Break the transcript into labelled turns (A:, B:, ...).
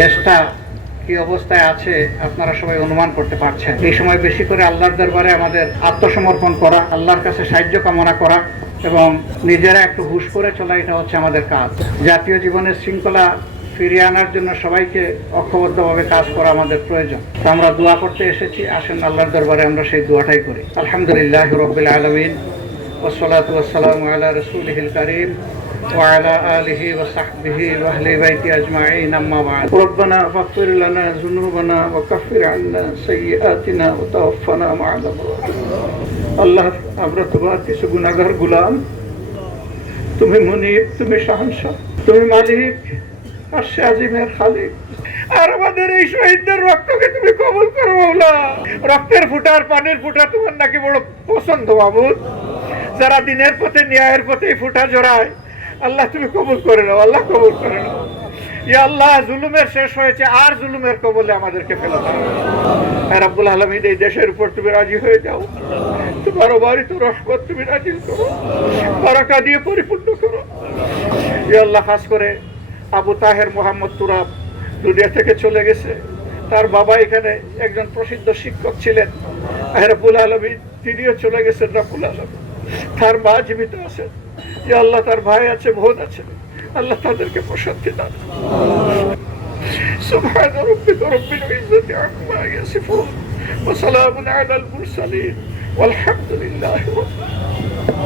A: দেশটা কি অবস্থায় আছে আপনারা সবাই অনুমান করতে পারছেন। এই সময় বেশি করে আল্লাহর দরবারে আমাদের আত্মসমর্পণ করা, আল্লাহর কাছে সাহায্য কামনা করা এবং নিজেরা একটু হুশ করে চলা, এটা হচ্ছে আমাদের কাজ। জাতীয় জীবনের শৃঙ্খলা ফিরিয়ে আনার জন্য সবাইকে ঐক্যবদ্ধভাবে কাজ করা আমাদের প্রয়োজন তো আমরা দোয়া করতে এসেছি আসেন আল্লাহর দরবারে আমরা সেই দোয়াটাই করি আলহামদুলিল্লাহ রবিল আলমিন والصلاة والسلام على رسوله الكريم وعلى آله وصحبه وأهل بيته أجمعين أما بعد ربنا فاغفر لنا ذنوبنا وكفر عنا سيئاتنا وتوفنا مع الأبرار আল্লাহ আমরা তোমার কিছু গুণাগার গুলাম তুমি মুনিব তুমি শাহনশাহ তুমি মালিক আর আমাদের এই রক্তকে তুমি রক্তের তোমার নাকি বড় পছন্দ যারা দিনের পথে, ন্যায়ের পথে ফুটা জড়ায়, আল্লাহ তুমি কবুল করে নাও, আল্লাহ কবুল করে নাও। ইয়া আল্লাহ, জুলুমের শেষ হয়েছে, আর জুলুমের কবলে আমাদেরকে ফেলে দাও। হ্যাঁ আলমিন, এই দেশের উপর তুমি রাজি হয়ে যাও। তোমার অবারিত রহমত তুমি রাজি করো। দিয়ে পরিপূর্ণ করো। ইয়া আল্লাহ, খাস করে আবু তাহের মোহাম্মদ তুরাব দুনিয়া থেকে চলে গেছে তার বাবা এখানে একজন প্রসিদ্ধ শিক্ষক ছিলেন রাব্বুল আলমিন তিনিও চলে গেছেন রাব্বুল আলমিন তার মা জীবিত আছেন যে আল্লাহ তার ভাই আছে বোন আছে আল্লাহ তাদেরকে প্রশান্তি দান سبحان ربك رب العزة عما يصفون وسلام على المرسلين والحمد لله رب العالمين